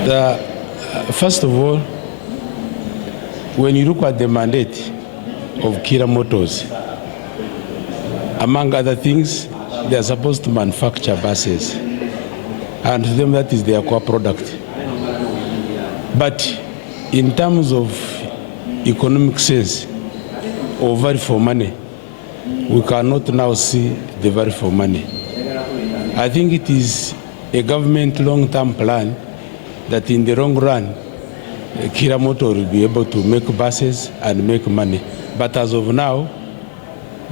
First of all, when you look at the mandate of Kira Motors, among other things, they are supposed to manufacture buses, and to them that is their core product. But in terms of economic sense or value for money, we cannot now see the value for money. I think it is a government long-term plan that in the long run, Kira Motor will be able to make buses and make money. But as of now,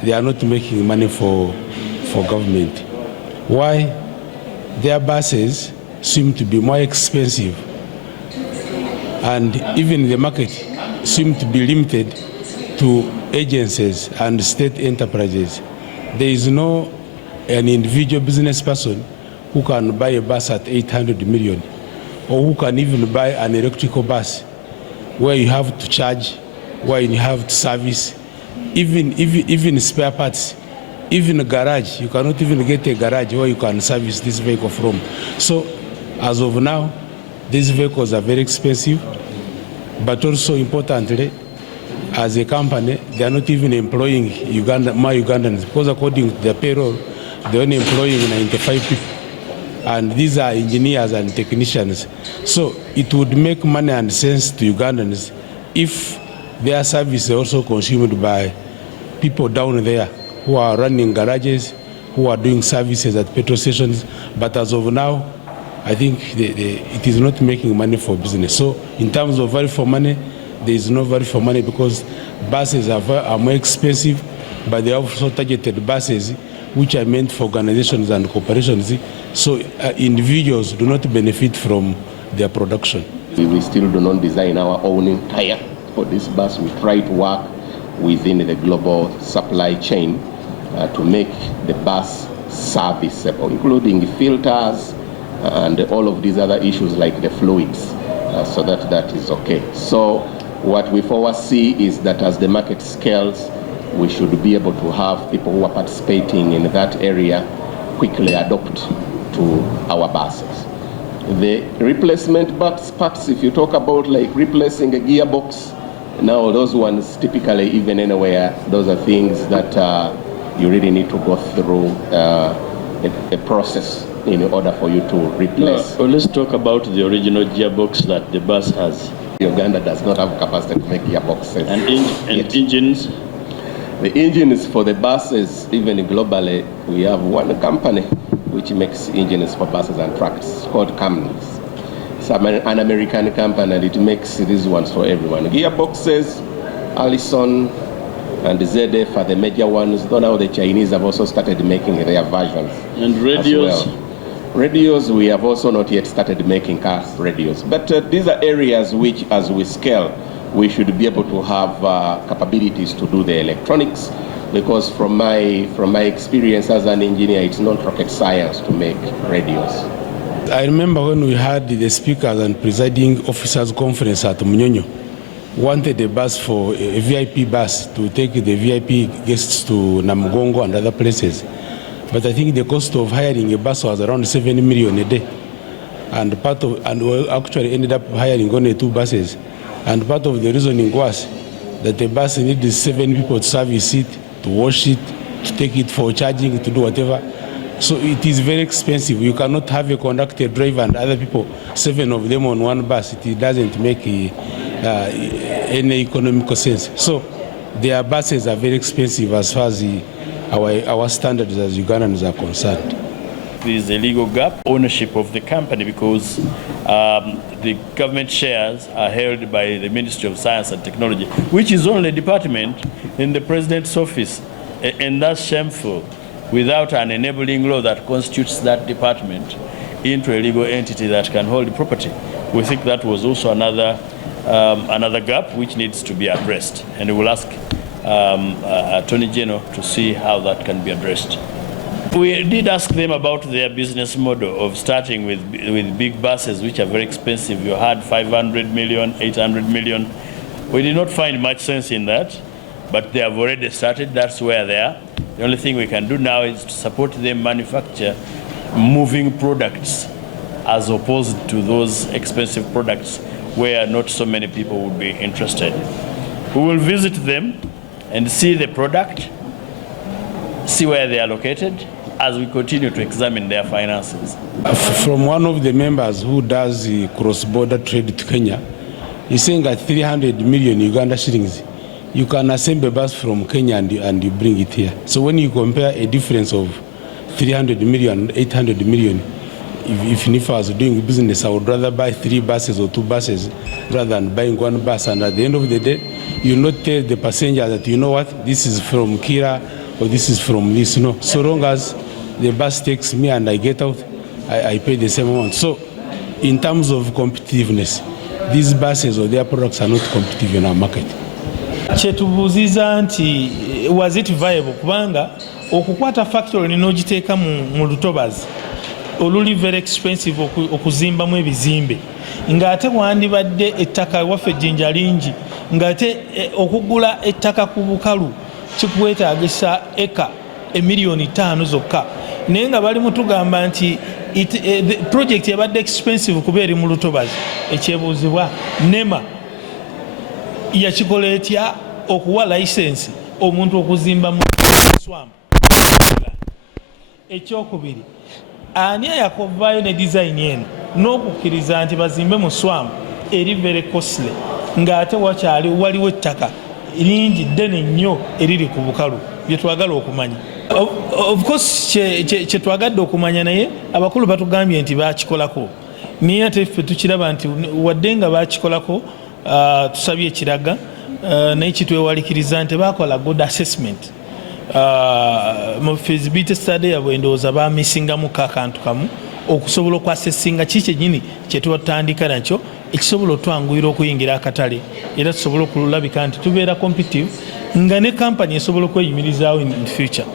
they are not making money for government. Why? Their buses seem to be more expensive, and even the market seem to be limited to agencies and state enterprises. There is no an individual business person who can buy a bus at 800 million, or who can even buy an electrical bus where you have to charge, where you have to service, even spare parts, even a garage. You cannot even get a garage where you can service this vehicle from. So as of now, these vehicles are very expensive, but also importantly, as a company, they are not even employing my Ugandans, because according to their payroll, they're only employing 95 people. And these are engineers and technicians. So it would make money and sense to Ugandans if their service is also consumed by people down there who are running garages, who are doing services at petrol stations. But as of now, I think it is not making money for business. So in terms of value for money, there is no value for money, because buses are more expensive, but they are also targeted buses which are meant for organizations and corporations. So individuals do not benefit from their production. We still do not design our own tire for this bus. We try to work within the global supply chain to make the bus serviceable, including filters and all of these other issues like the fluids, so that is okay. So what we foresee is that as the market scales, we should be able to have people who are participating in that area quickly adopt to our buses. The replacement parts, if you talk about like replacing a gearbox, now those ones typically, even anywhere, those are things that you really need to go through a process in order for you to replace. Well, let's talk about the original gearbox that the bus has. Uganda does not have capacity to make gearboxes. And engines? The engines for the buses, even globally, we have one company which makes engines for buses and trucks called Cummins. It's an American company, and it makes these ones for everyone. Gearboxes, Allison and ZF are the major ones, though now the Chinese have also started making their versions. And radios? Well. Radios, we have also not yet started making car radios. But these are areas which, as we scale, we should be able to have capabilities to do the electronics, because from my experience as an engineer, it's not rocket science to make radios. I remember when we had the speakers and presiding officers conference at Munyonyo, wanted a bus for a VIP bus to take the VIP guests to Namugongo and other places. But I think the cost of hiring a bus was around 7 million a day. And we actually ended up hiring only 2 buses. And part of the reasoning was that the bus needed 7 people to service it, to wash it, to take it for charging, to do whatever. So it is very expensive. You cannot have a conductor, driver, and other people, 7 of them on one bus. It doesn't make any economical sense. So their buses are very expensive as far as our standards as Ugandans are concerned. There is a legal gap, ownership of the company, because the government shares are held by the Ministry of Science and Technology, which is only a department in the President's office, and that's shameful, without an enabling law that constitutes that department into a legal entity that can hold the property. We think that was also another gap which needs to be addressed, and we will ask Attorney General to see how that can be addressed. We did ask them about their business model of starting with big buses, which are very expensive. You had 500 million, 800 million. We did not find much sense in that, but they have already started. That's where they are. The only thing we can do now is to support them manufacture moving products as opposed to those expensive products where not so many people would be interested. We will visit them and see the product, see where they are located, as we continue to examine their finances. From one of the members who does cross-border trade to Kenya, he's saying at 300 million Uganda shillings, you can assemble a bus from Kenya and you bring it here. So when you compare a difference of 300 million, 800 million, if I was doing business, I would rather buy 3 buses or 2 buses rather than buying 1 bus. And at the end of the day, you not tell the passenger that, you know what, this is from Kira or this is from this. No, so long as the bus takes me and I get out, I pay the same amount. So in terms of competitiveness, these buses or their products are not competitive in our market. Kyetubuuziza nti was it viable kubanga okukwata factory n'ogiteeka mu lutobazi oluli very expensive okuzimbamu ebizimbe ng'ate wandibadde ettaka waffe ejjinja lingi ng'ate okugula ettaka ku bukalu kikwetaagisa eka emiliyoni 5 zokka naye nga bali mutugamba nti project yabadde expensive kuba eri mu lutobazi. Ekyebuuzibwa NEMA yakikola etya okuwa license omuntu okuzimba mu swamp. Ekyokubiri, ani yakovaayo ne design eno n'okukkiriza nti bazimbe mu swamp eri very costly ng'ate waliwo ettaka lingi ddene nnyo eriri ku bukalu byetwagala okumanya. Of course kyetwagadde okumanya naye abakulu batugambye nti bakikolako naye ate ffe tukiraba nti wadde nga bakikolako tusabye ekiraga naye kitwewalikiriza nti bakola good assessment. Mu feasibility study yabwe ndowooza bamisingamu akantu kamu okusobola okwasesinga kiki nyini kyetwatandika nakyo ekisobola otwanguyira okuyingira akatale era tusobola okulabika nti tubeera competitive nga ne kampani esobola okweyimirizaawo in the future.